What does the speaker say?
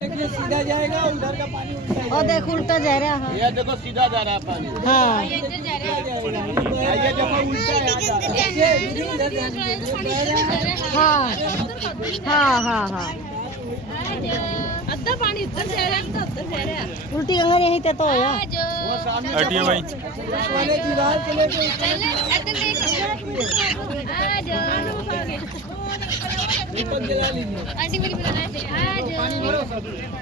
देखिए सीधा जाएगा, उधर का पानी उल्टा और देखो उल्टा जा रहा है। ये देखो सीधा जा रहा है पानी। हाँ ये देखो उल्टा यहाँ जा रहा है। हाँ हाँ हाँ हाँ अद्धा पानी इधर जा रहा है, अद्धा उधर जा रहा है। उल्टी गंगा यहीं ते तो है यार। वो सामने हटिए भाई। वाले दीवार से लेके पहले अद्धा देख आ जाओ ऊपर जला लीजिए। आंटी मेरी बुला रहे थे आ जाओ।